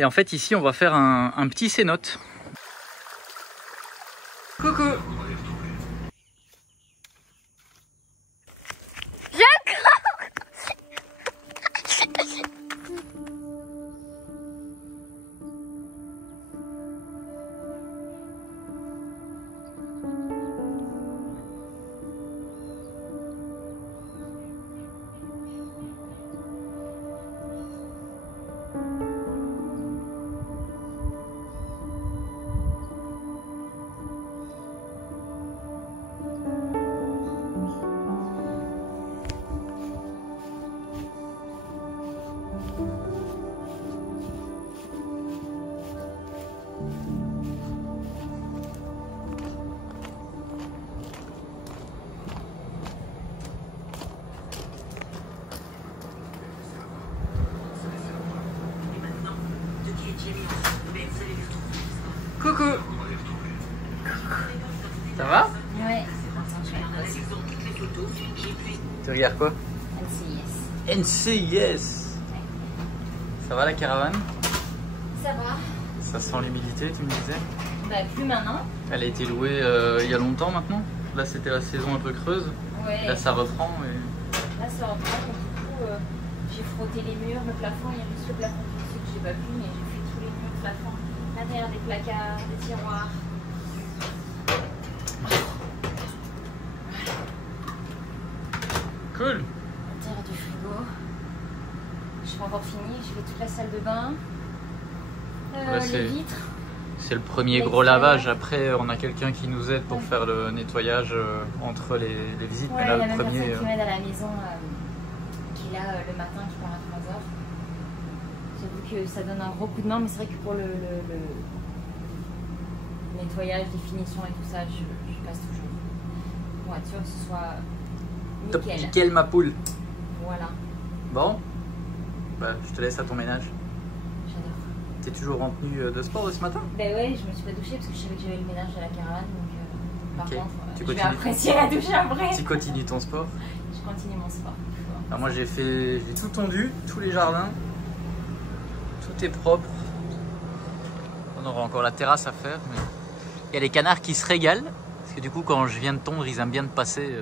Et en fait ici on va faire un petit cénote. Coucou. Coucou. Ça va? Ouais. Tu regardes quoi? NCIS. NCIS. Ça va la caravane? Ça va. Ça sent l'humidité, tu me disais? Bah plus maintenant. Elle a été louée il y a longtemps maintenant. Là c'était la saison un peu creuse. Ouais. Là ça reprend. Et... Là ça reprend. Donc, du coup, j'ai frotté les murs, le plafond. Il y a juste le plafond dessus que j'ai pas pu, mais j'ai fait tous les murs, plafond, l'intérieur des placards, des tiroirs. Cool. L'intérieur du frigo. Je suis pas encore fini. J'ai fait toute la salle de bain. Les vitres. C'est le premier gros lavage. Après, on a quelqu'un qui nous aide pour faire le nettoyage entre les visites. Ouais, mais là, il y a le même premier. personne qui m'aide à la maison, qui est là le matin, qui part à 3h. J'avoue que ça donne un gros coup de main, mais c'est vrai que pour le nettoyage, définition et tout ça, je passe toujours. Pour être sûr que ce soit Top, nickel. nickel ma poule. Voilà, Bon, bah, je te laisse à ton ménage. j'adore. T'es toujours en tenue de sport ce matin? Ben ouais, je me suis pas douchée parce que je savais que j'avais le ménage de la caravane, donc par Ok. contre, Tu je vais continues. apprécier la douche après. Tu continues ton sport? Je continue mon sport. Alors moi j'ai tout tondu, tous les jardins, tout est propre. On aura encore la terrasse à faire, mais il y a les canards qui se régalent, parce que du coup quand je viens de tondre, ils aiment bien de passer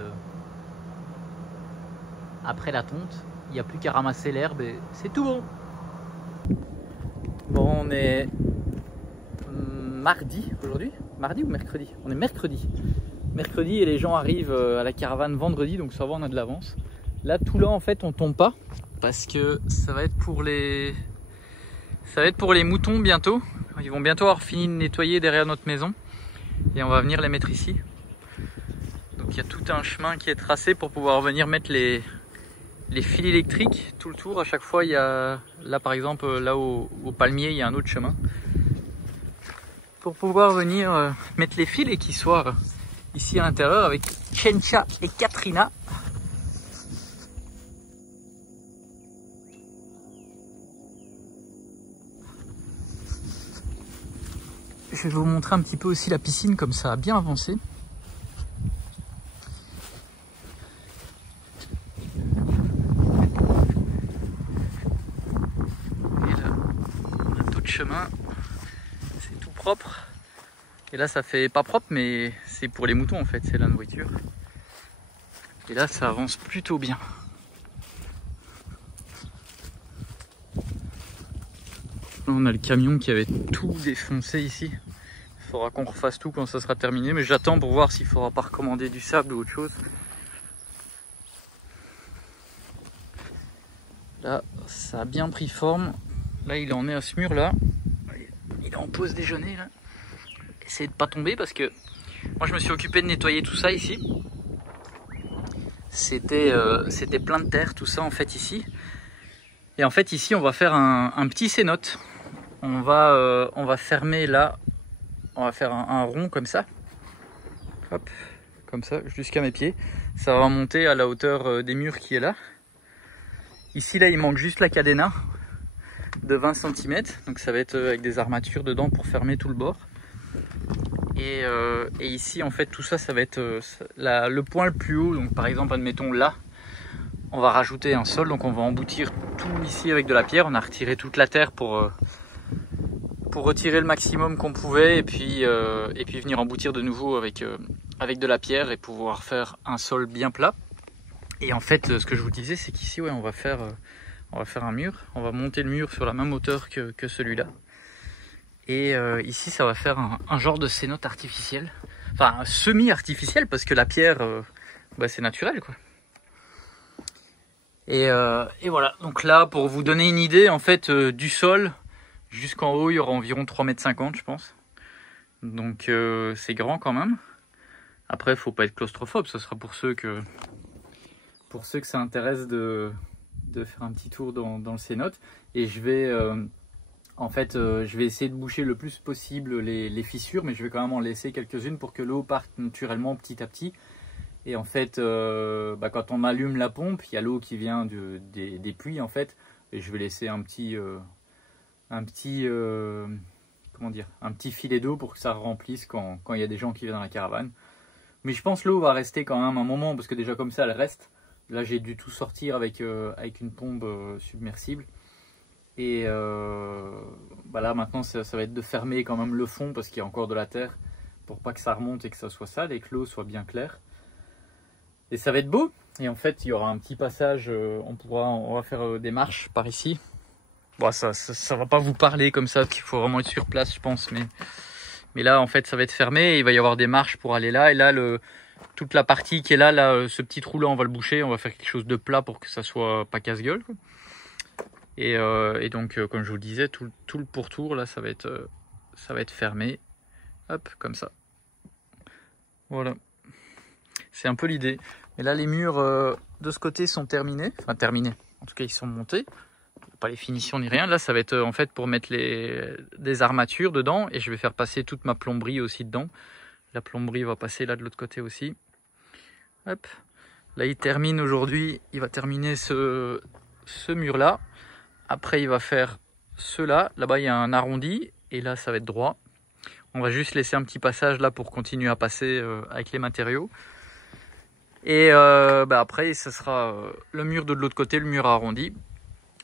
après la tonte. Il n'y a plus qu'à ramasser l'herbe et c'est tout bon. Bon, on est mardi aujourd'hui, mardi ou mercredi? On est mercredi. Mercredi et les gens arrivent à la caravane vendredi, donc ça va, on a de l'avance. Là, tout là, en fait, on tombe pas parce que ça va être pour les moutons bientôt. Ils vont bientôt avoir fini de nettoyer derrière notre maison et on va venir les mettre ici. Donc il y a tout un chemin qui est tracé pour pouvoir venir mettre les fils électriques tout le tour. À chaque fois, il y a là par exemple là au palmier, il y a un autre chemin pour pouvoir venir mettre les fils et qu'ils soient ici à l'intérieur avec Chencha et Katrina. Je vais vous montrer un petit peu aussi la piscine, comme ça a bien avancé. Et là, on a tout de chemin, c'est tout propre. Et là, ça fait pas propre, mais c'est pour les moutons en fait, c'est la nourriture. Et là, ça avance plutôt bien. Là, on a le camion qui avait tout défoncé ici. Il faudra qu'on refasse tout quand ça sera terminé, mais j'attends pour voir s'il faudra pas recommander du sable ou autre chose. Là, ça a bien pris forme. Là, il en est à ce mur là. Il est en pause déjeuner là. Essayez de pas tomber parce que moi je me suis occupé de nettoyer tout ça ici. C'était plein de terre tout ça en fait ici. Et en fait ici on va faire un petit cénote. On va fermer là. On va faire un rond comme ça. Hop, comme ça, jusqu'à mes pieds. Ça va monter à la hauteur des murs qui est là. Ici, là, il manque juste la cadenas de 20 cm. Donc ça va être avec des armatures dedans pour fermer tout le bord. Et ici, en fait, tout ça, ça va être le point le plus haut. Donc par exemple, admettons là, on va rajouter un sol. Donc on va emboutir tout ici avec de la pierre. On a retiré toute la terre pour pour retirer le maximum qu'on pouvait et puis venir emboutir de nouveau avec de la pierre et pouvoir faire un sol bien plat. Et en fait, ce que je vous disais, c'est qu'ici, ouais, on va faire un mur. On va monter le mur sur la même hauteur que celui-là. Et ici, ça va faire un genre de cénote artificielle. Enfin, semi-artificielle, parce que la pierre, c'est naturel, quoi. Et voilà. Donc là, pour vous donner une idée, en fait, du sol jusqu'en haut, il y aura environ 3,50 m, je pense. Donc, c'est grand quand même. Après, il ne faut pas être claustrophobe. Ce sera pour ceux que ça intéresse de faire un petit tour dans le cénote. Et je vais je vais essayer de boucher le plus possible les fissures, mais je vais quand même en laisser quelques-unes pour que l'eau parte naturellement petit à petit. Et en fait, quand on allume la pompe, il y a l'eau qui vient des puits en fait, et je vais laisser un petit filet d'eau pour que ça remplisse quand il y a des gens qui viennent dans la caravane. Mais je pense que l'eau va rester quand même un moment, parce que déjà comme ça elle reste. Là j'ai dû tout sortir avec une pompe submersible. Et là maintenant ça va être de fermer quand même le fond parce qu'il y a encore de la terre pour pas que ça remonte et que ça soit sale et que l'eau soit bien claire. Et ça va être beau. Et en fait il y aura un petit passage, on va faire des marches par ici. Bon, ça va pas vous parler comme ça, qu'il faut vraiment être sur place je pense, mais là en fait ça va être fermé et il va y avoir des marches pour aller là. Et là toute la partie qui est là, ce petit trou là, on va le boucher, on va faire quelque chose de plat pour que ça soit pas casse-gueule, quoi. Et donc comme je vous le disais, tout le pourtour là ça va être fermé, hop, comme ça. Voilà, c'est un peu l'idée. Et là les murs de ce côté sont terminés, en tout cas ils sont montés, pas les finitions ni rien. Là ça va être en fait pour mettre des armatures dedans, et je vais faire passer toute ma plomberie aussi dedans. La plomberie va passer là de l'autre côté aussi. Hop, là il termine aujourd'hui, il va terminer ce mur là. Après il va faire ceux-là, là-bas il y a un arrondi et là ça va être droit. On va juste laisser un petit passage là pour continuer à passer avec les matériaux. Et après ce sera le mur de l'autre côté, le mur arrondi.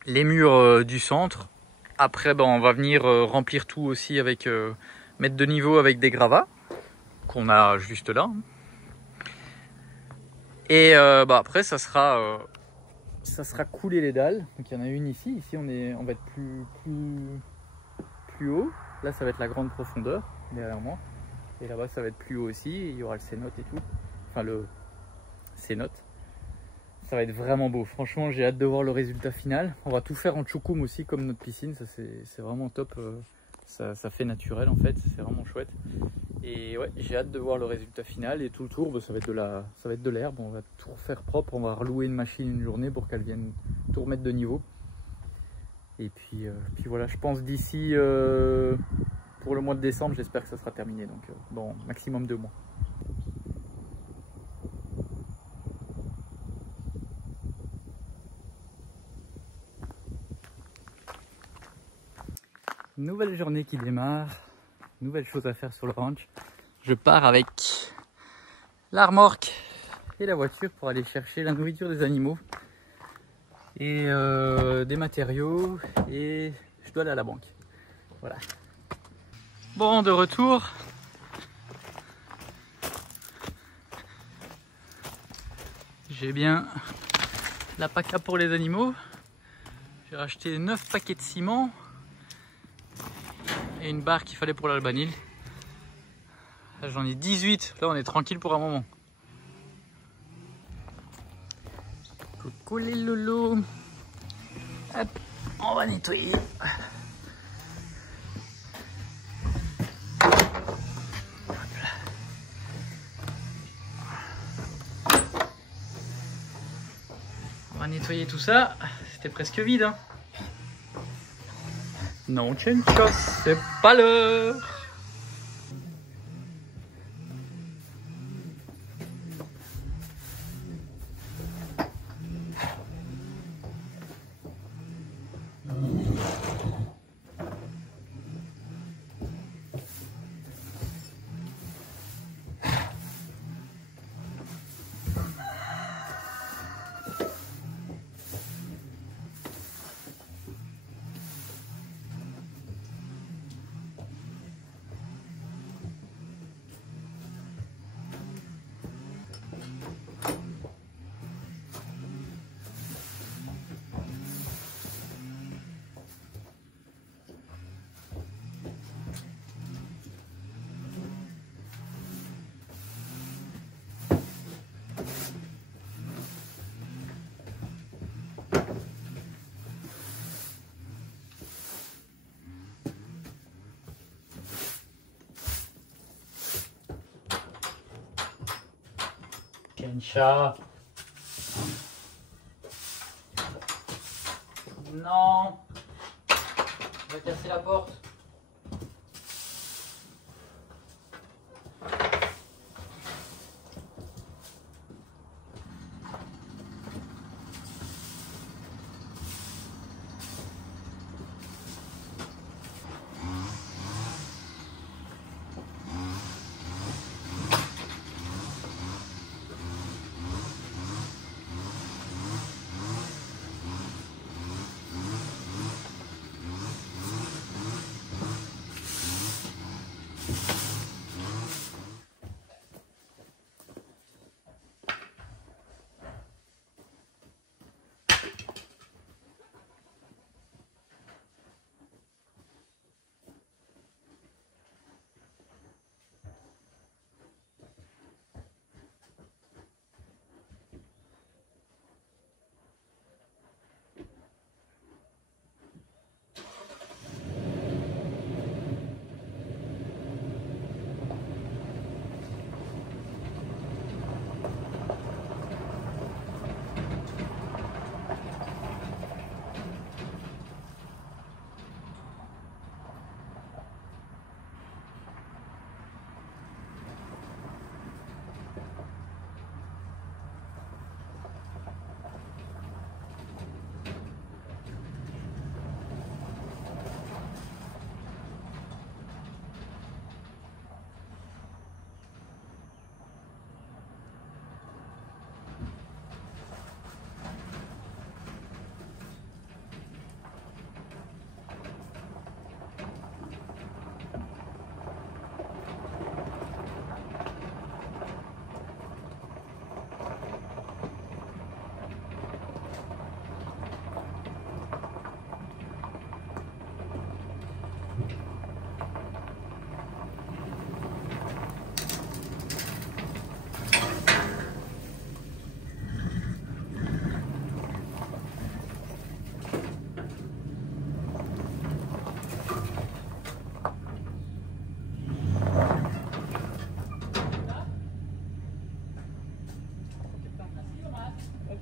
Les murs du centre. Après on va venir remplir tout aussi avec mettre de niveau avec des gravats qu'on a juste là. Et après ça sera couler les dalles. Donc il y en a une ici. Ici on va être plus haut. Là ça va être la grande profondeur derrière moi. Et là-bas ça va être plus haut aussi. Et il y aura le cénote et tout. Enfin le cénote. Ça va être vraiment beau. Franchement j'ai hâte de voir le résultat final. On va tout faire en tchoukoum aussi comme notre piscine. Ça c'est vraiment top. Ça fait naturel en fait. C'est vraiment chouette. Et ouais, j'ai hâte de voir le résultat final. Et tout le tour, ça va être de l'herbe. On va tout refaire propre. On va relouer une machine une journée pour qu'elle vienne tout remettre de niveau. Et puis voilà, je pense d'ici pour le mois de décembre, j'espère que ça sera terminé. Donc bon, maximum 2 mois. Nouvelle journée qui démarre. Nouvelle chose à faire sur le ranch. Je pars avec la remorque et la voiture pour aller chercher la nourriture des animaux et des matériaux, et je dois aller à la banque. Voilà. Bon, de retour. J'ai bien la paca pour les animaux. J'ai racheté 9 paquets de ciment et une barre qu'il fallait pour l'albanil. J'en ai 18, là on est tranquille pour un moment. Coucou les loulous. Hop, on va nettoyer. On va nettoyer tout ça. C'était presque vide, hein. Non, Chenchos, c'est pas l'heure. Kensha. Non. On va casser la porte.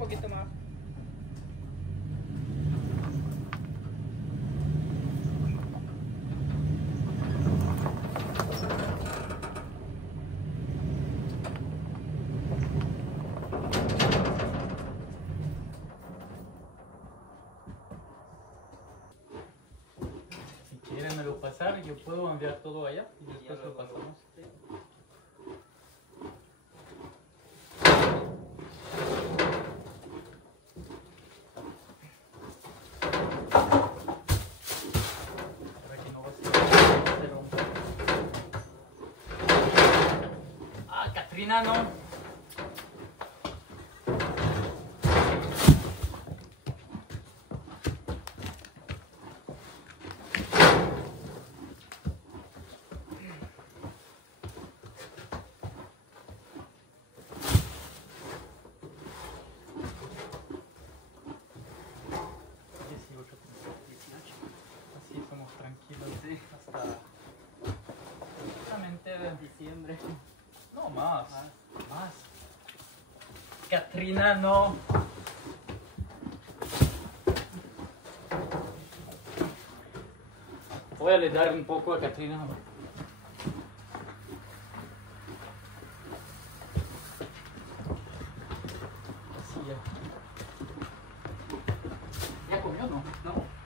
poquito más. Si quieren me lo pasar, yo puedo enviar todo allá y después lo pasamos. Para que no se rompa. Ah, Katrina, no. Así somos tranquilos, sí, hasta justamente Diciembre. no más. Katrina, no. Voy a le dar un poco a Katrina. Así ya. ¿Ya comió, no? No.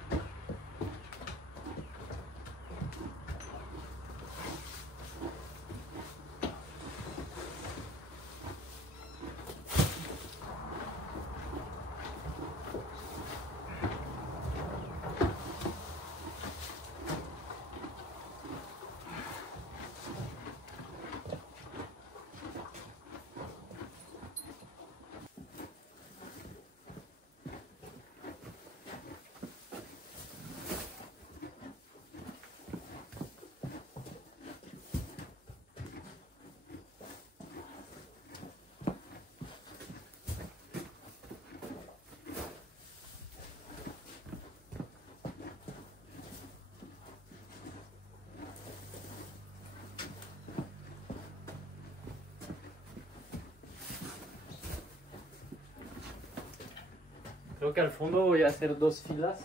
que al fondo voy a hacer 2 filas.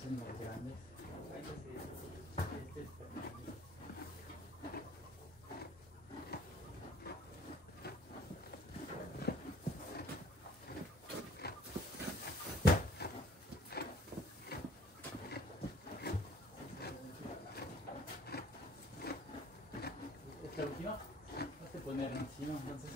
Más grandes. Esta última, vas a poner encima entonces.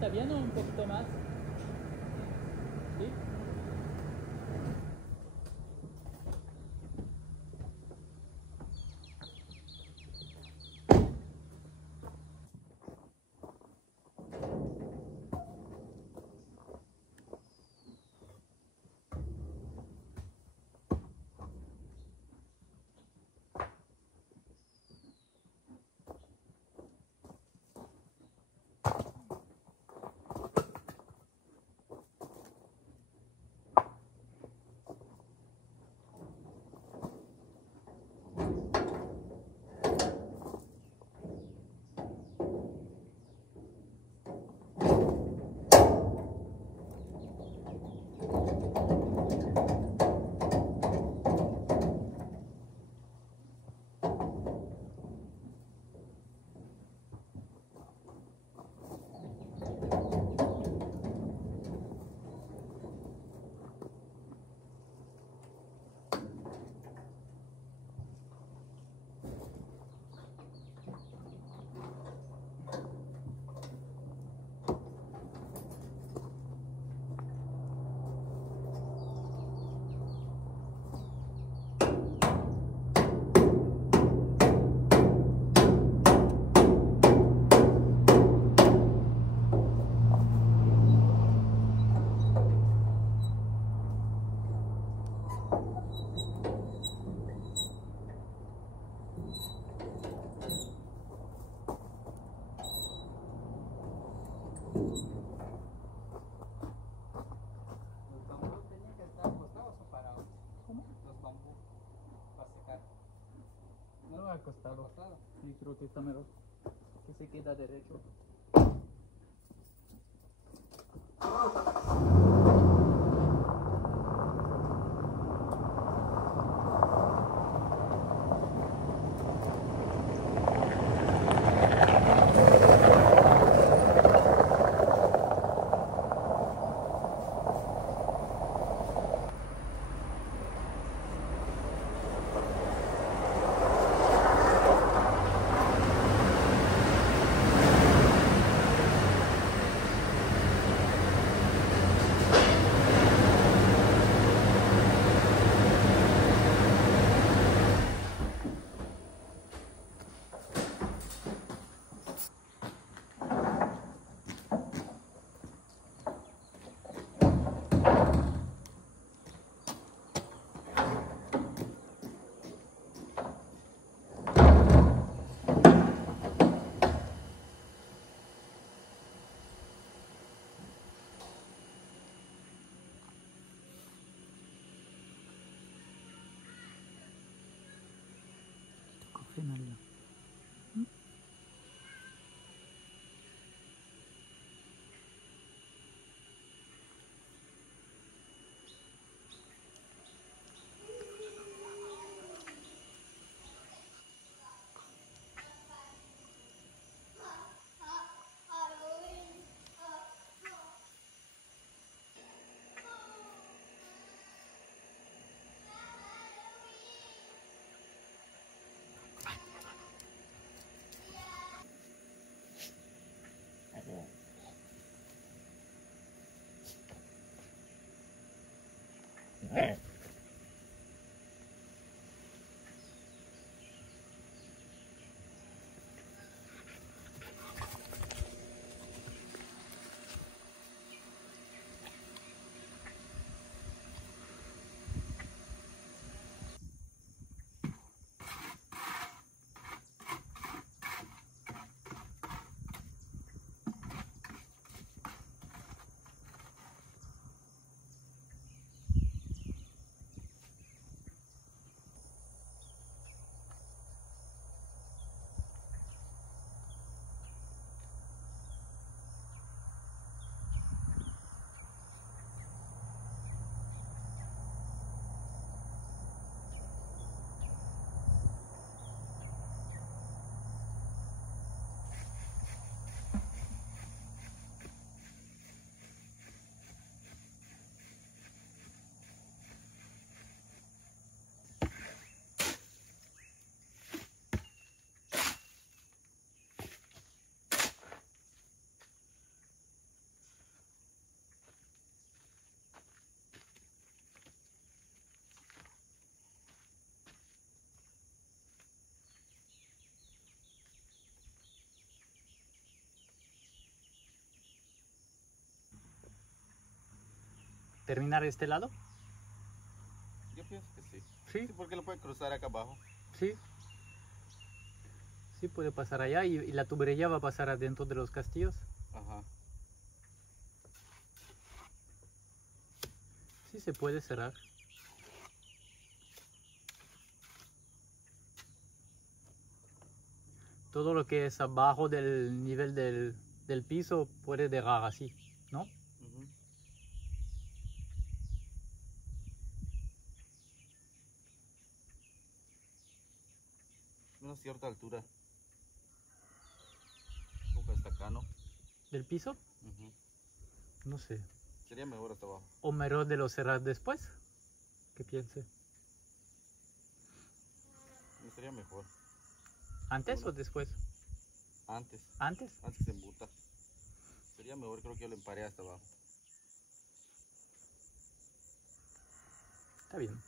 ¿Está bien o un poquito más? ¿Sí? costado. Sí, creo que está mejor. Que se queda derecho. María. ¿Terminar este lado? Yo pienso que sí. Sí. Sí, porque lo puede cruzar acá abajo. Sí. Sí, puede pasar allá y la tubería va a pasar adentro de los castillos. Ajá. Sí, se puede cerrar. Todo lo que es abajo del nivel del piso puede dejar así, ¿no? Ujú. Una cierta altura. Como hasta acá, ¿no? ¿Del piso? Ujú. No sé. Sería mejor hasta abajo. ¿O mejor de lo cerrar después? ¿Qué piense? Sería mejor. ¿Antes Bueno. o después? Antes. ¿Antes? Antes que se embuta. Sería mejor, creo que yo lo emparé hasta abajo. Está bien.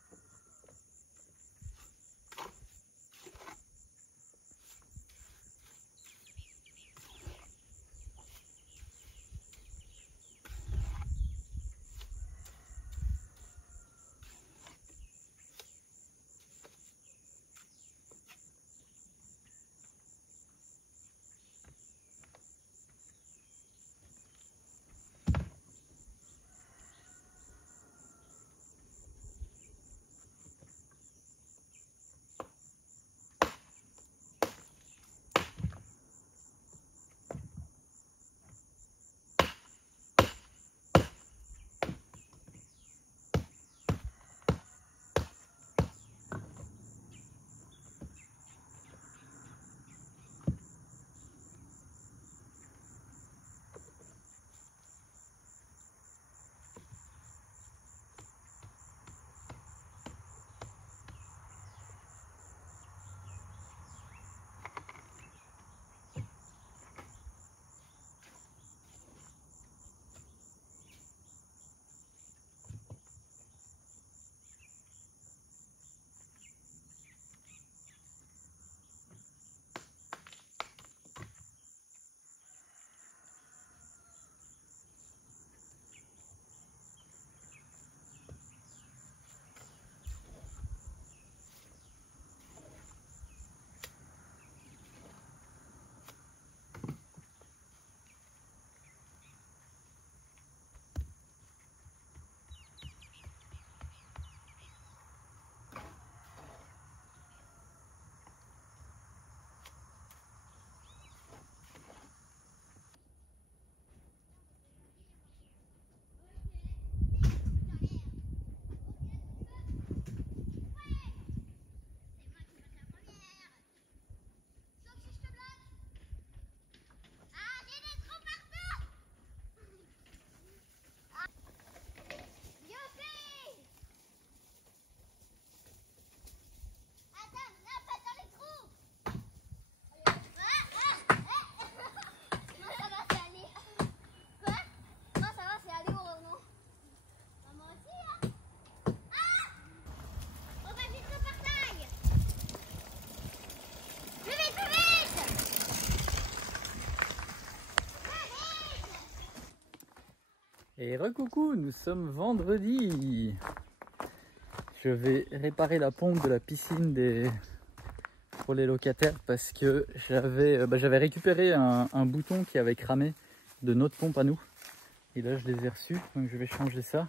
Et recoucou, nous sommes vendredi. Je vais réparer la pompe de la piscine pour les locataires parce que j'avais récupéré un bouton qui avait cramé de notre pompe à nous. Et là je les ai reçus, donc je vais changer ça.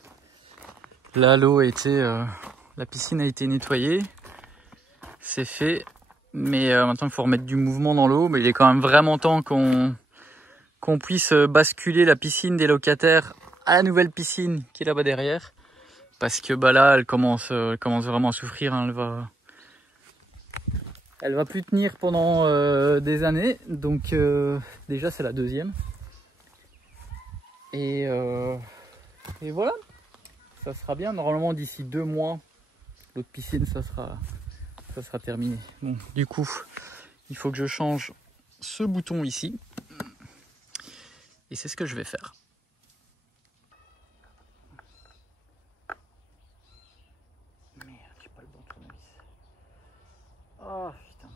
Là la piscine a été nettoyée, c'est fait. Mais maintenant il faut remettre du mouvement dans l'eau. Mais il est quand même vraiment temps qu'on puisse basculer la piscine des locataires à la nouvelle piscine qui est là-bas derrière. Parce que là elle commence vraiment à souffrir, hein. Elle va plus tenir pendant des années. Donc déjà c'est la deuxième. Et voilà, ça sera bien. Normalement d'ici 2 mois, l'autre piscine ça sera terminé. Bon, du coup, il faut que je change ce bouton ici. Et c'est ce que je vais faire. Merde, j'ai pas le bon tournevis. Oh putain.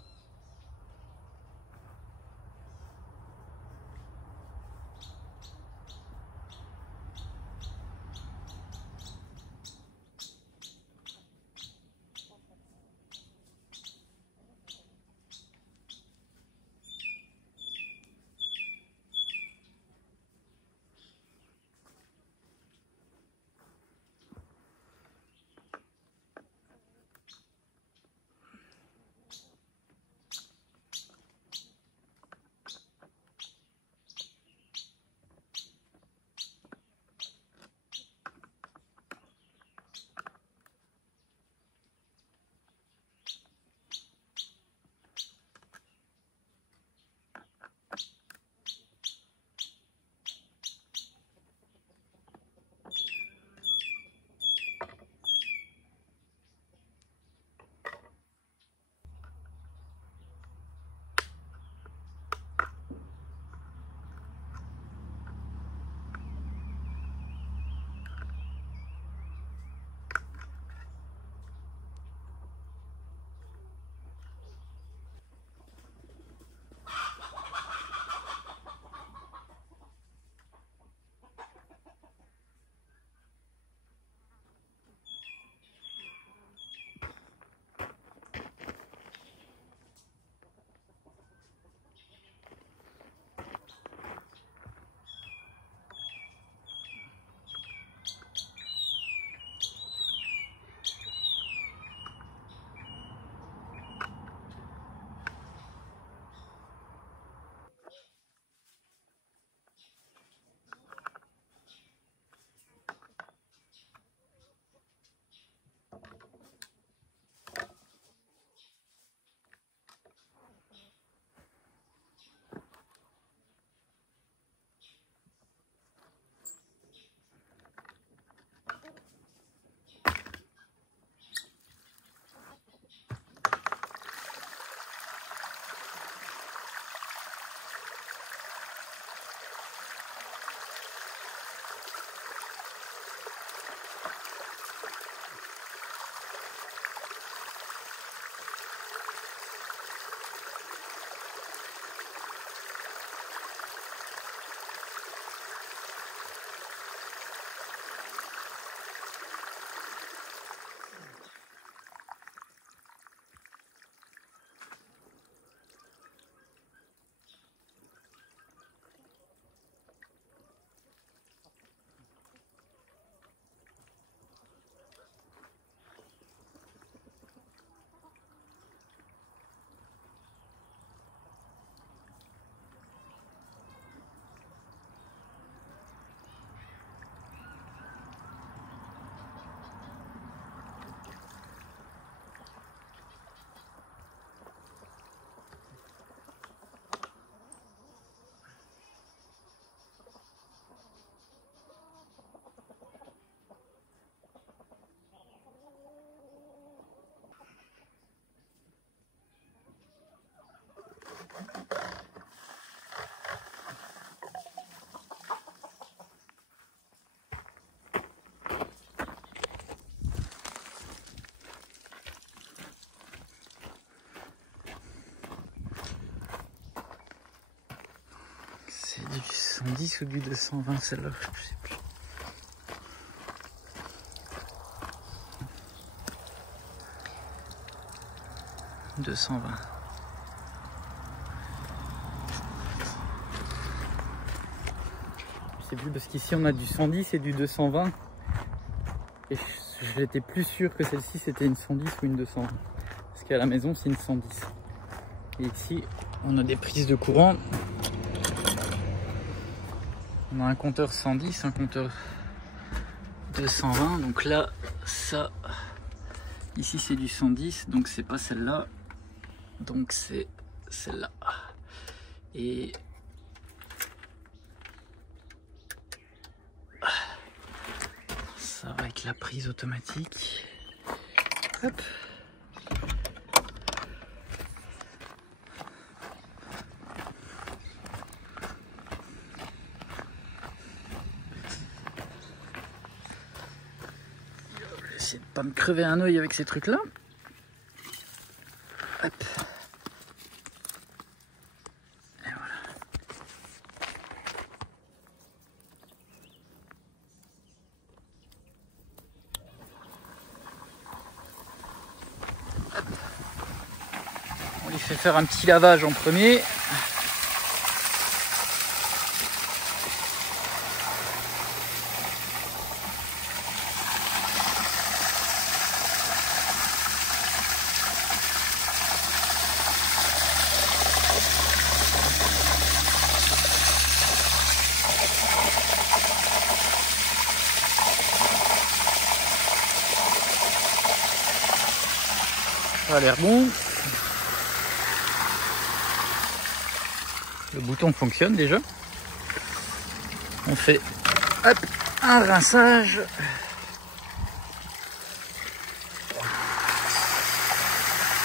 C'est du 110 ou du 220 celle-là, je sais plus. 220. Je sais plus parce qu'ici on a du 110 et du 220. Et j'étais plus sûr que celle-ci c'était une 110 ou une 220. Parce qu'à la maison c'est une 110. Et ici on a des prises de courant. On a un compteur 110, un compteur 220. Donc là, ça, ici c'est du 110, donc c'est pas celle-là. Donc c'est celle-là. Et ça va avec la prise automatique. Hop. Essayer de pas me crever un œil avec ces trucs là. Hop. Et voilà. Hop. On lui fait faire un petit lavage en premier. Ça a l'air bon. Le bouton fonctionne déjà. On fait hop, un rinçage.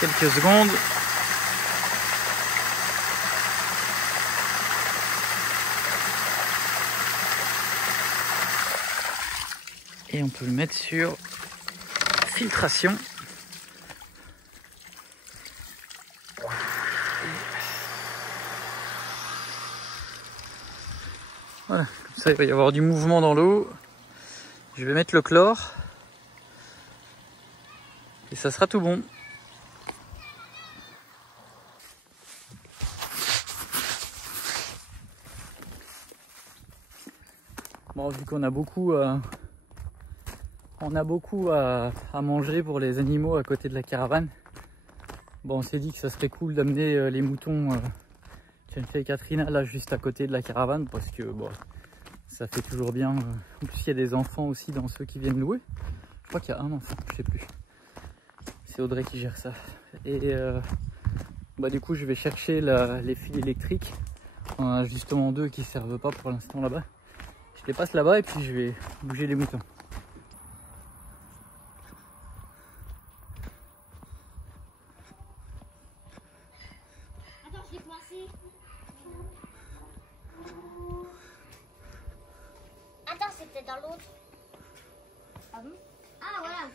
Quelques secondes. Et on peut le mettre sur filtration. Voilà, comme ça il va y avoir du mouvement dans l'eau. Je vais mettre le chlore. Et ça sera tout bon. Bon, vu qu'on a beaucoup à manger pour les animaux à côté de la caravane, bon, on s'est dit que ça serait cool d'amener les moutons Kenfei et Katrina là juste à côté de la caravane parce que bon, ça fait toujours bien. En plus il y a des enfants aussi dans ceux qui viennent louer. Je crois qu'il y a un enfant, je sais plus. C'est Audrey qui gère ça. Et bah, du coup je vais chercher les fils électriques. On en a justement deux qui servent pas pour l'instant là-bas. Je les passe là-bas et puis je vais bouger les moutons. Attends, je l'ai coincé. Attends, c'est peut-être dans l'autre. Ah bon? Ah voilà.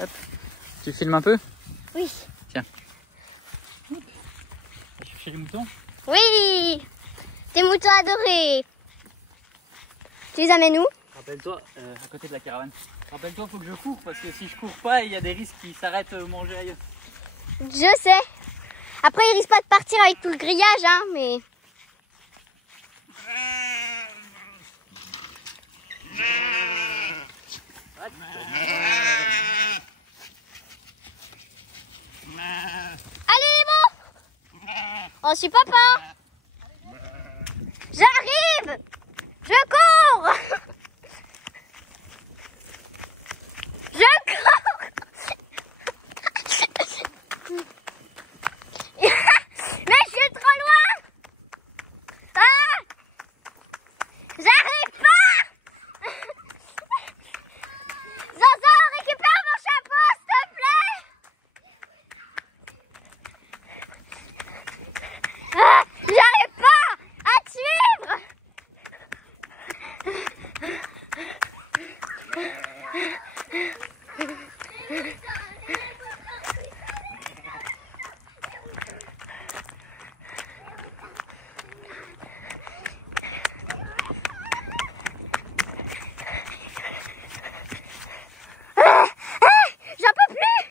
Hop. Tu filmes un peu? Oui. Tiens. Hop. On va chercher les moutons. Oui. Tes moutons adorés. Tu les amènes où? Rappelle-toi, à côté de la caravane. Rappelle-toi, faut que je cours parce que si je cours pas, il y a des risques qu'ils s'arrêtent manger ailleurs. Je sais. Après, ils risquent pas de partir avec tout le grillage, hein, mais... Allez, les mots! Oh, je suis papa! J'arrive! Je cours! Je cours! Mais je suis trop loin! Ah! J'arrive pas! Zozo, récupère mon chapeau, s'il te plaît! Ah! J'arrive pas à te suivre! J'en peux plus!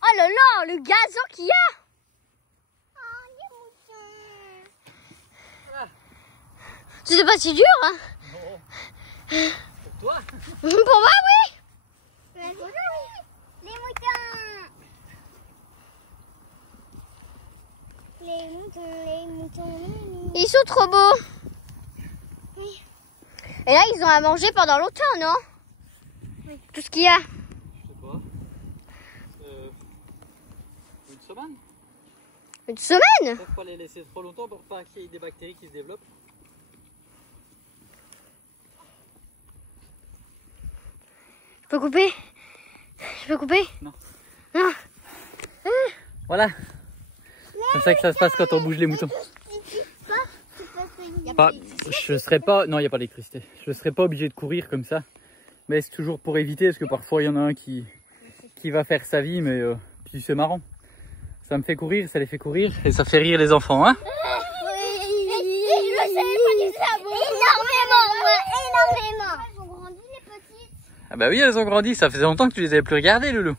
Oh là là, le gazon qu'il y a! C'était pas si dur, hein? Pour toi? Pour moi, oui! Les moutons. Les moutons, les moutons. Ils sont trop beaux! Et là, ils ont à manger pendant longtemps, non? Tout ce qu'il y a. Je sais pas. Une semaine? Une semaine? Il ne faut pas les laisser trop longtemps pour pas qu'il y ait des bactéries qui se développent. Je peux couper? Je peux couper? Non. Non. Voilà. C'est comme ça que ça se passe quand on bouge les moutons. Je serais pas. Non, il n'y a pas d'électricité. Je ne serais pas obligé de courir comme ça. Mais c'est toujours pour éviter, parce que parfois il y en a un qui va faire sa vie, mais puis c'est marrant. Ça me fait courir, ça les fait courir, et ça fait rire les enfants, hein? Je me savais pas du ça. Énormément, moi, énormément. Elles ont grandi, les petites. Ah bah oui, elles ont grandi, ça faisait longtemps que tu les avais plus regardées, Loulou.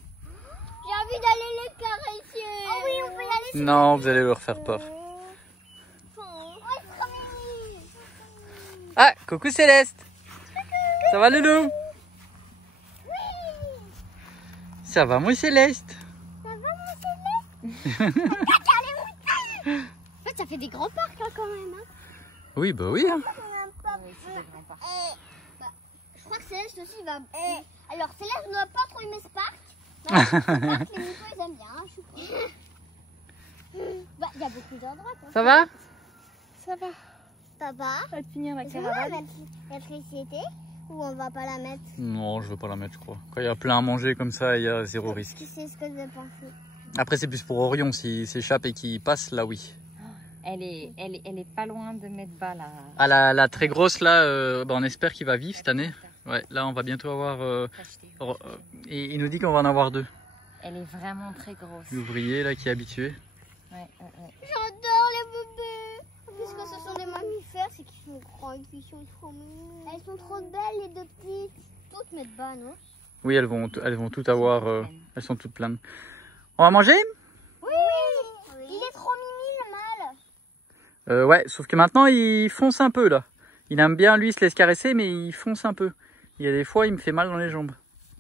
J'ai envie d'aller les caresser. Oh oui, on peut y aller. Non, vous allez leur faire peur. Oh, c'est trop mignon. Ah, coucou Céleste. Ça va Loulou? Ça va moi Céleste? En fait, ça fait des grands parcs là quand même. Hein. Oui, bah oui. Hein. Je crois que Céleste aussi va. Alors, Céleste ne doit pas trop aimer ce parc. Ce parc, les moutons, ils aiment bien. Hein, je suis contente. Bah, il y a beaucoup d'endroits. Ça va? Ça va. Papa, On va finir la est-ce qu'on va mettre l'électricité ou on va pas la mettre? Non, je veux pas la mettre, je crois. Quand il y a plein à manger comme ça, il y a zéro risque. C'est ce que je pensais. Après, c'est plus pour Orion, s'il s'échappe et qu'il passe, là oui. Elle est pas loin de mettre bas là. Ah, la très grosse, là, on espère qu'il va vivre cette année. Ouais, là, on va bientôt avoir... et il nous dit qu'on va en avoir 2. Elle est vraiment très grosse. L'ouvrier, là, qui est habitué. Ouais. J'adore les bébés. Puisque ce sont des mammifères, c'est qu'ils sont grands et qu'ils sont trop mignons. Elles sont trop belles, les deux petites. Toutes mettent bas, non? Oui, elles vont toutes avoir... elles sont toutes pleines. On va manger? Oui. Il est trop mimi, le mâle. Ouais, sauf que maintenant, il fonce un peu, là. Il aime bien, lui, il se laisse caresser, mais il fonce un peu. Il y a des fois, il me fait mal dans les jambes.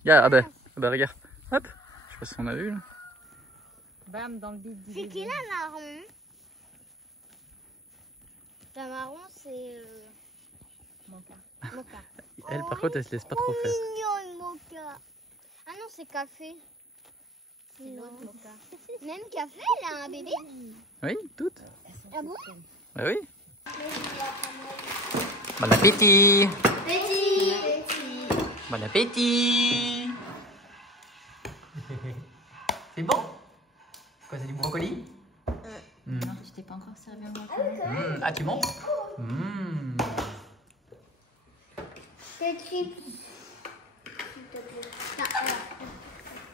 Ah bah regarde. Hop. Je sais pas si on a vu, là. Bam, dans le bide du C'est bébé. qui la marron? La marron, c'est Mocha. Mocha. Elle, par contre, elle se laisse pas trop faire. Mignonne, Mocha. Ah non, c'est café. C'est l'autre Mocha. Même café, elle a un bébé. Oui, toutes. Ah bon? Bah oui. Bon appétit. Petit. Bon appétit. C'est bon? Quoi, c'est du brocoli? Non, je t'ai pas encore servi un brocoli. Ah, tu manges? C'est chips. S'il te plaît. Non,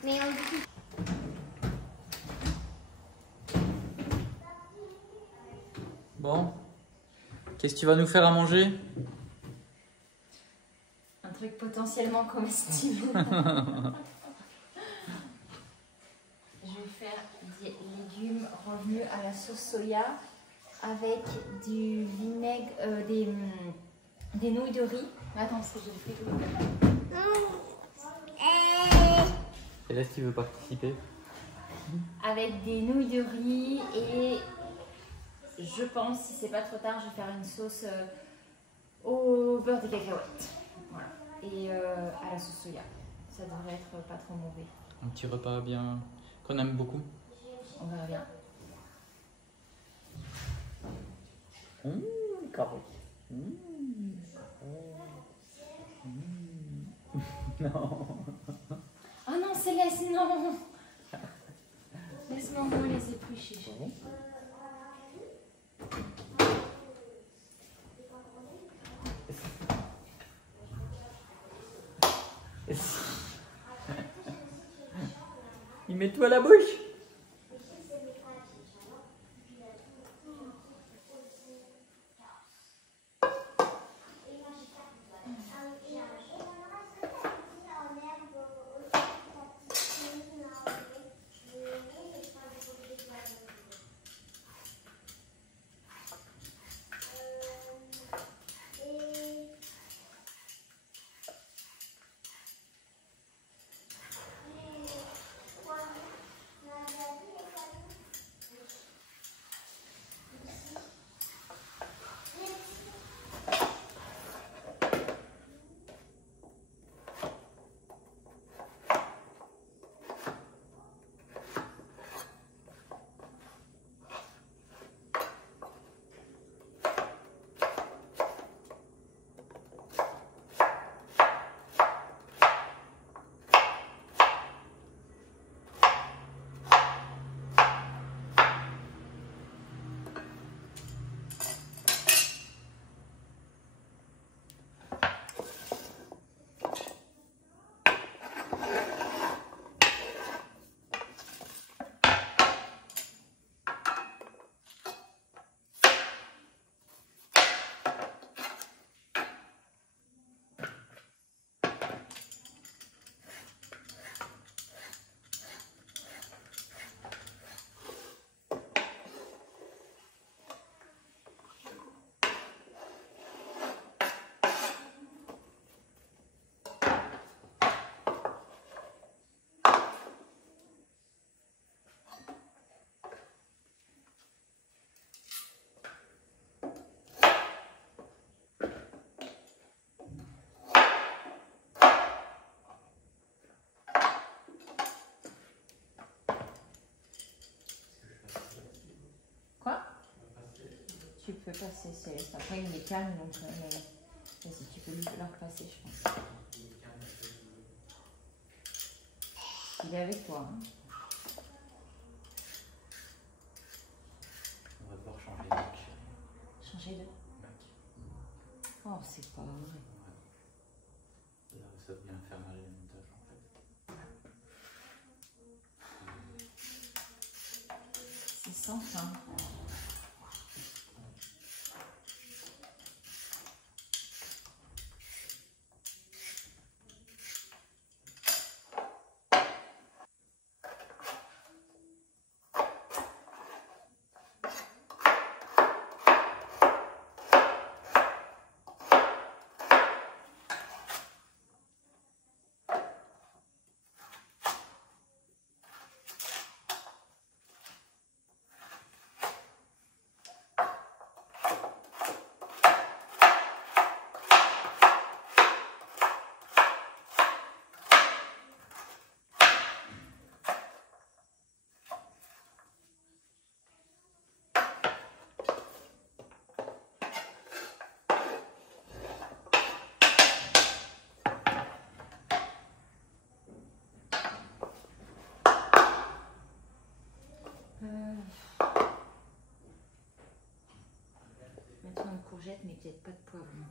Mais on dit Bon, qu'est-ce que tu vas nous faire à manger? Un truc potentiellement comestible. Je vais faire des légumes revenus à la sauce soya avec du vinaigre, des nouilles de riz. Attends, ce que j'ai fait. Et là, qui veut participer? Avec des nouilles de riz et je pense, si c'est pas trop tard, je vais faire une sauce au beurre de cacahuète. Voilà. Et à la sauce soya. Ça devrait être pas trop mauvais. Un petit repas bien qu'on aime beaucoup. On verra bien. Carré. Non. Oh non, Céleste, non. Laisse-moi moi les éplucher. Il met tout à la bouche. Tu peux passer, Céleste. Après, il est calme, donc vas-y, tu peux leur passer, je pense. Il est avec toi. Hein. On va devoir changer de Mac. Changer de Mac. Oh, c'est pas vrai. Là, ça devient infernal le montage en fait. C'est sans fin. Maintenant une courgette, mais peut-être pas de poivron.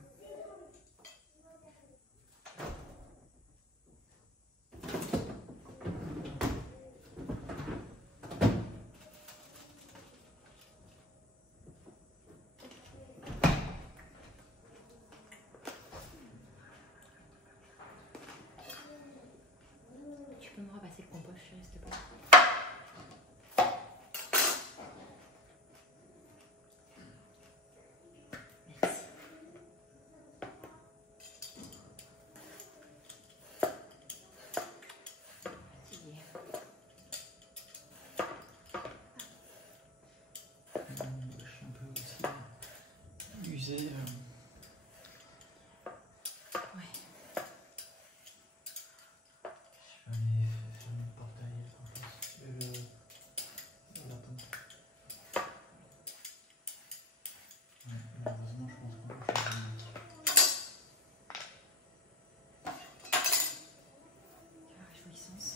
Je suis un peu aussi usé. Ouais. Je vais aller faire le portail, le lapin. Ouais, malheureusement, je pense qu'on peut faire un Réjouissance.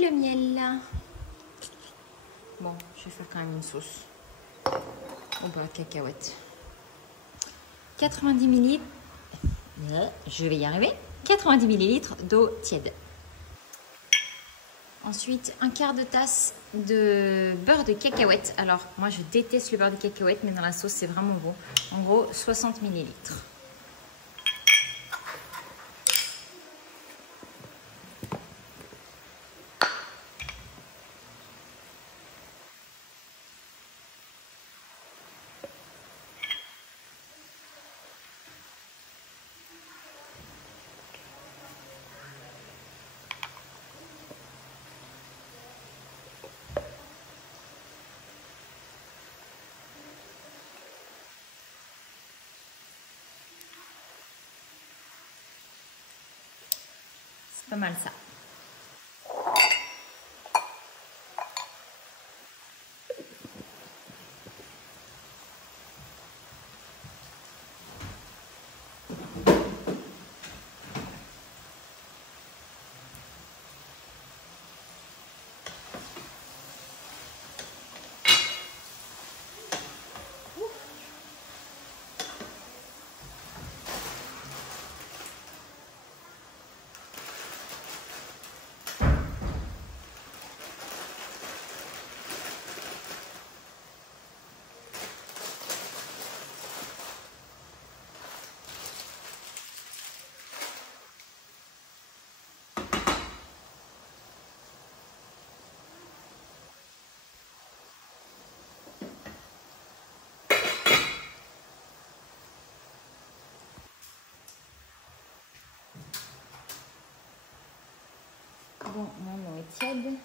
Le miel là. Bon, je vais faire quand même une sauce au beurre de cacahuète. 90 ml. Je vais y arriver. 90 ml d'eau tiède. Ensuite, un quart de tasse de beurre de cacahuète. Alors, moi, je déteste le beurre de cacahuète, mais dans la sauce, c'est vraiment bon. En gros, 60 ml. Pas mal ça. Bon, mon eau est tiède.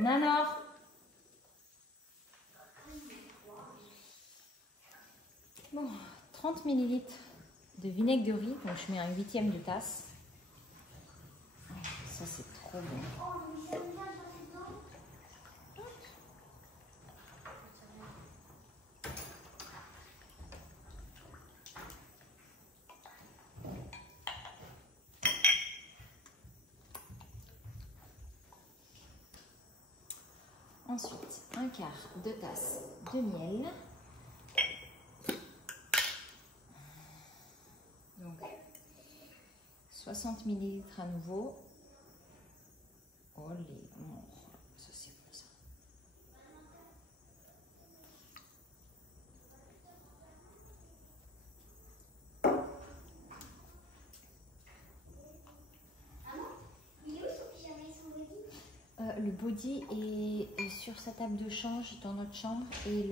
Nanor. Bon, 30 ml de vinaigre de riz, donc je mets un 1/8 de tasse. Ça c'est trop bon. Ensuite, un quart de tasse de miel. Donc, 60 ml à nouveau. Oh les morts, ça c'est bon ça. Le body est sur sa table de change dans notre chambre et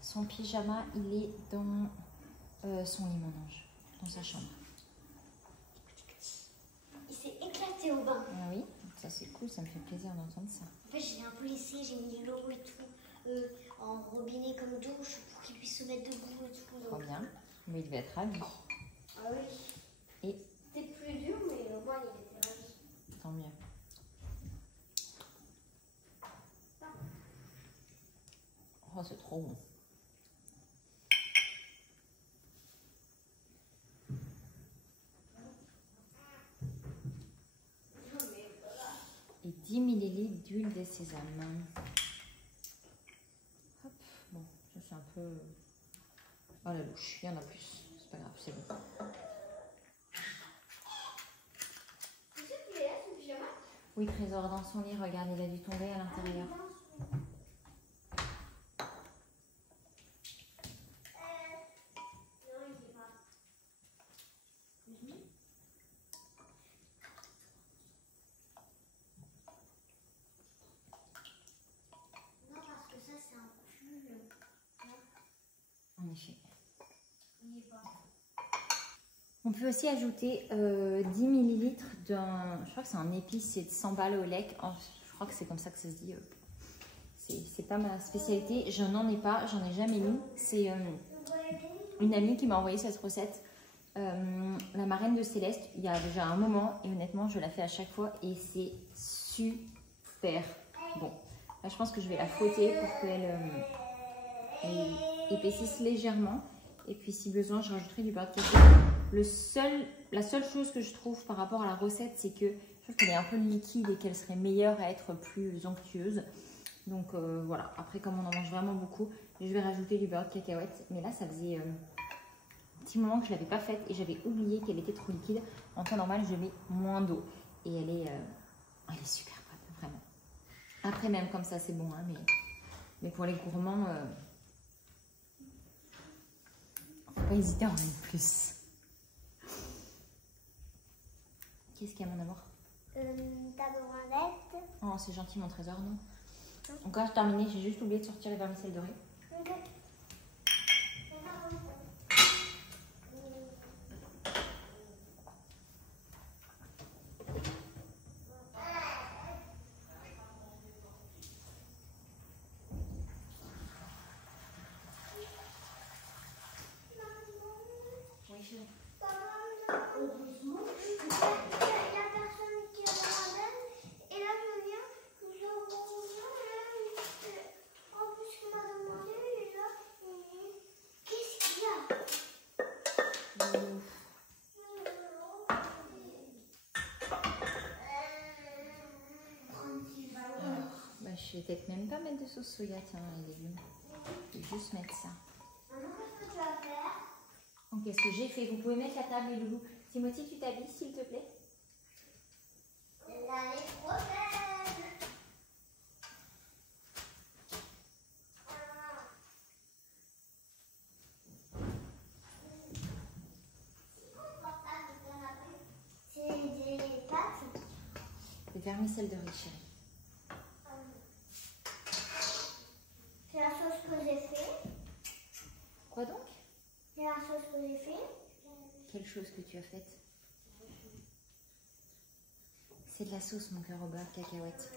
son pyjama il est dans son lit, mon ange, dans sa chambre. Il s'est éclaté au bain. Ah oui, ça c'est cool, ça me fait plaisir d'entendre ça. En fait, je l'ai un peu laissé, j'ai mis de l'eau et tout en robinet comme douche pour qu'il puisse se mettre debout et tout. Trop bien, mais il devait être ravi. Ah oui. Et C'était plus dur, mais au moins il était ravi. tant mieux. Oh, c'est trop bon. Et 10 ml d'huile de sésame. Hop, bon, ça c'est un peu à la louche. Il y en a plus. c'est pas grave, c'est bon. C'est sûr qu'il est là, ce pyjama? Oui, Trésor dans son lit, regarde, il a dû tomber à l'intérieur. En effet. On peut aussi ajouter 10 ml d'un, je crois que c'est un épice, c'est de sambal au lait. Oh, je crois que c'est comme ça que ça se dit. C'est pas ma spécialité, je n'en ai pas, j'en ai jamais mis. C'est une amie qui m'a envoyé cette recette, la marraine de Céleste, il y a déjà un moment, et honnêtement je la fais à chaque fois et c'est super bon. Là je pense que je vais la fouetter pour qu'elle épaississe légèrement. Et puis si besoin, je rajouterai du beurre de cacao. La seule chose que je trouve par rapport à la recette, c'est que je trouve qu'elle est un peu liquide et qu'elle serait meilleure à être plus onctueuse. Donc voilà, après comme on en mange vraiment beaucoup, je vais rajouter du beurre de cacahuète. Mais là, ça faisait un petit moment que je ne l'avais pas faite et j'avais oublié qu'elle était trop liquide. En temps normal, je mets moins d'eau. Et elle est super bonne, vraiment. Après, même comme ça, c'est bon, hein, mais pour les gourmands... faut pas hésiter à en mettre plus. Qu'est-ce qu'il y a, mon amour? T'as besoin d'aide? Oh, c'est gentil, mon Trésor, non? Encore, j'ai terminé, j'ai juste oublié de sortir les vermicelles dorées. Ok. Oui, chérie. Je vais peut-être même pas mettre de sauce soya, tiens, dans les légumes. Je vais juste mettre ça. Donc, qu'est-ce que j'ai fait? Vous pouvez mettre la table, les loulous. Timothy, tu t'habilles, s'il te plaît? L'année prochaine. C'est des pâtes. Des vermicelles de riz, chérie. C'est la sauce que j'ai fait. Quoi donc? C'est la sauce que j'ai fait. Quelle chose que tu as faite? C'est de la sauce, mon cœur, au beurre de cacahuète.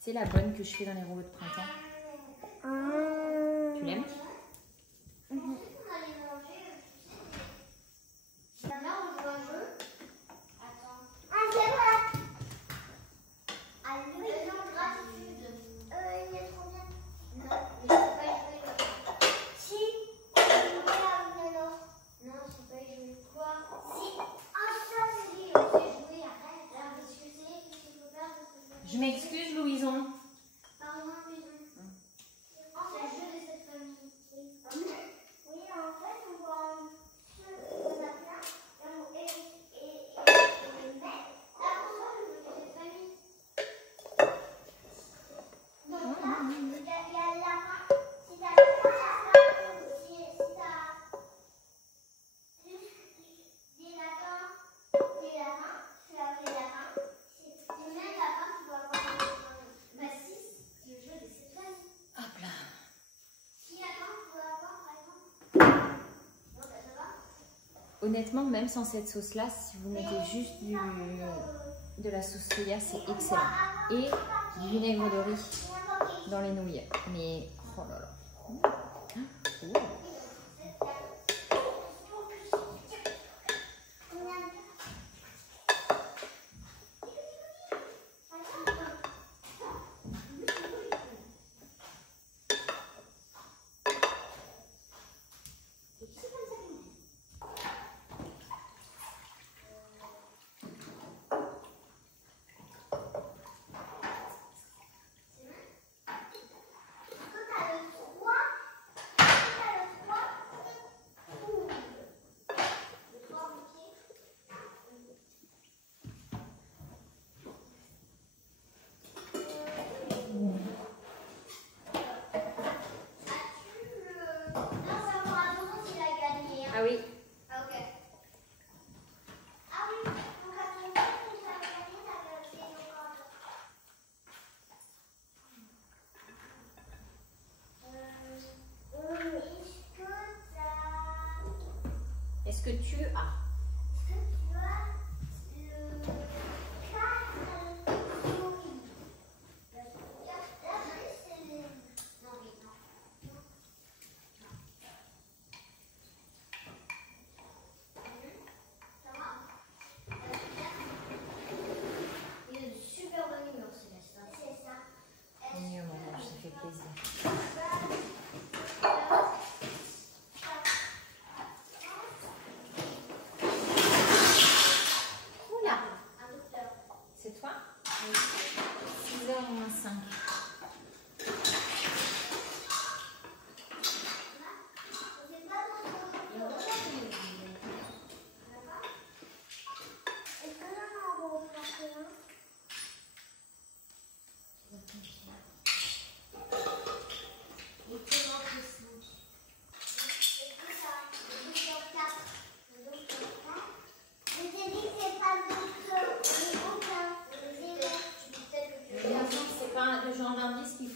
C'est la bonne que je fais dans les rouleaux de printemps. Tu l'aimes? Je m'excuse, Louison. Pardon, Louison. C'est le jeu de cette famille. Oui, en fait, on voit on a plein. Et mais là, on voit le jeu de cette famille. Donc là, il y a le lapin. Si t'as le lapin, si t'as des lapins, tu as les lapins. C'est le même lapin qui doit avoir bah si, c'est le jeu de cette famille. Hop là. Si lapin doit avoir par exemple. Non, ça va. Honnêtement, même sans cette sauce-là, si vous mettez juste de la sauce soya, c'est excellent. Et du vinaigre de riz dans les nouilles. Mais, oh là là. Oh. que tu as?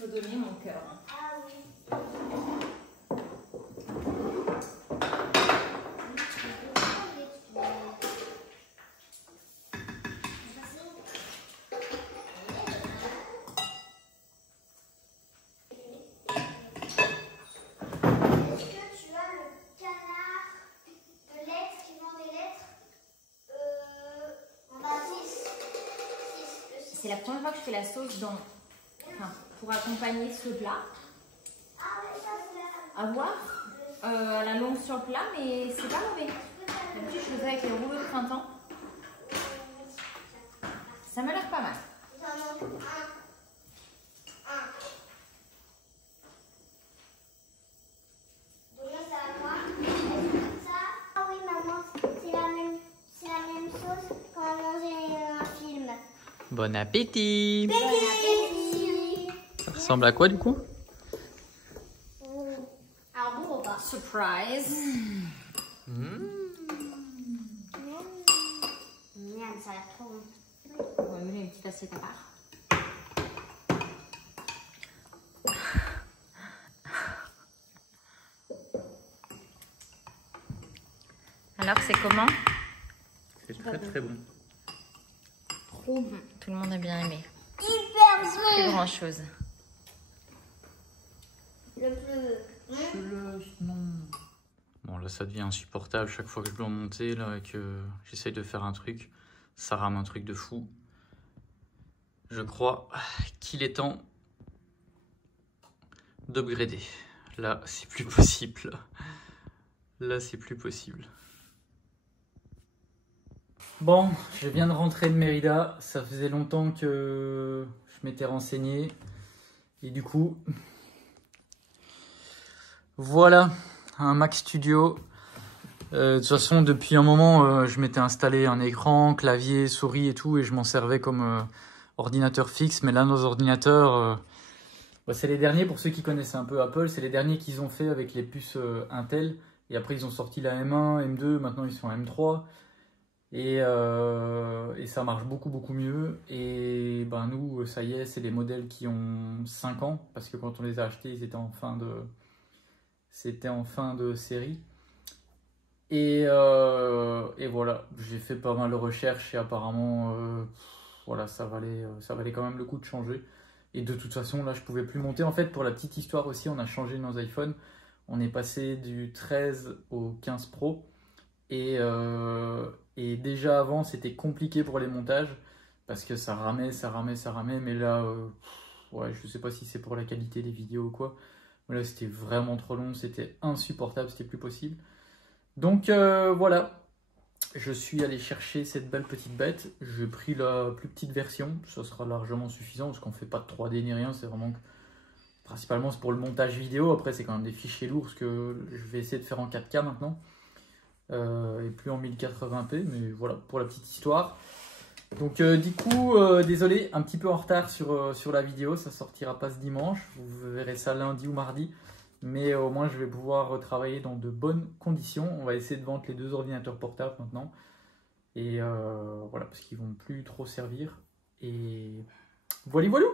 Donner mon cœur. Ah oui. Est-ce que tu as le canard de lettres qui vend des lettres en bas 6? C'est la première fois que je fais la sauce dans... Enfin, pour accompagner ce plat. Ah ouais, ça c'est la... À voir à la longue sur le plat, mais c'est pas mauvais. D'habitude, je faisais avec les rouleaux de printemps. Ça m'a l'air pas mal. Ça manque un. Donc là, c'est à moi. Ça... Ah oui, maman, c'est la même sauce quand on mangeait un film. Bon appétit! Bon appétit. Ça ressemble à quoi du coup? Alors bon repas. Surprise! Miam, ça a l'air trop bon. On va mettre une petite assiette à part. Alors, c'est comment? C'est très très bon. Trop bon. Tout le monde a bien aimé. Hyper Plus bon. grand chose. Le bleu. Bon là ça devient insupportable chaque fois que je dois monter là et que j'essaye de faire un truc. Ça rame un truc de fou. Je crois qu'il est temps d'upgrader. Là c'est plus possible. Là c'est plus possible. Bon, je viens de rentrer de Mérida. Ça faisait longtemps que je m'étais renseigné. Et du coup... Voilà, un Mac Studio. De toute façon, depuis un moment, je m'étais installé un écran, clavier, souris et tout, et je m'en servais comme ordinateur fixe. Mais là, nos ordinateurs, c'est les derniers, pour ceux qui connaissent un peu Apple, c'est les derniers qu'ils ont fait avec les puces Intel. Et après, ils ont sorti la M1, M2, maintenant ils sont en M3. Et ça marche beaucoup mieux. Et ben nous, ça y est, c'est des modèles qui ont 5 ans, parce que quand on les a achetés, ils étaient en fin de... C'était en fin de série. Et voilà, j'ai fait pas mal de recherches et apparemment, voilà, ça valait quand même le coup de changer. Et de toute façon, là, je pouvais plus monter. En fait, pour la petite histoire aussi, on a changé nos iPhones. On est passé du 13 au 15 Pro. Et déjà avant, c'était compliqué pour les montages parce que ça ramait. Mais là, ouais, je sais pas si c'est pour la qualité des vidéos ou quoi. Là, c'était vraiment trop long, c'était insupportable, c'était plus possible. Donc voilà, je suis allé chercher cette belle petite bête. J'ai pris la plus petite version, ça sera largement suffisant parce qu'on fait pas de 3D ni rien. C'est vraiment principalement c'est pour le montage vidéo. Après, c'est quand même des fichiers lourds parce que je vais essayer de faire en 4K maintenant et plus en 1080p. Mais voilà pour la petite histoire. Donc du coup, désolé, un petit peu en retard sur la vidéo, ça sortira pas ce dimanche, vous verrez ça lundi ou mardi, mais au moins je vais pouvoir travailler dans de bonnes conditions. On va essayer de vendre les 2 ordinateurs portables maintenant, et voilà, parce qu'ils vont plus trop servir, et voilà.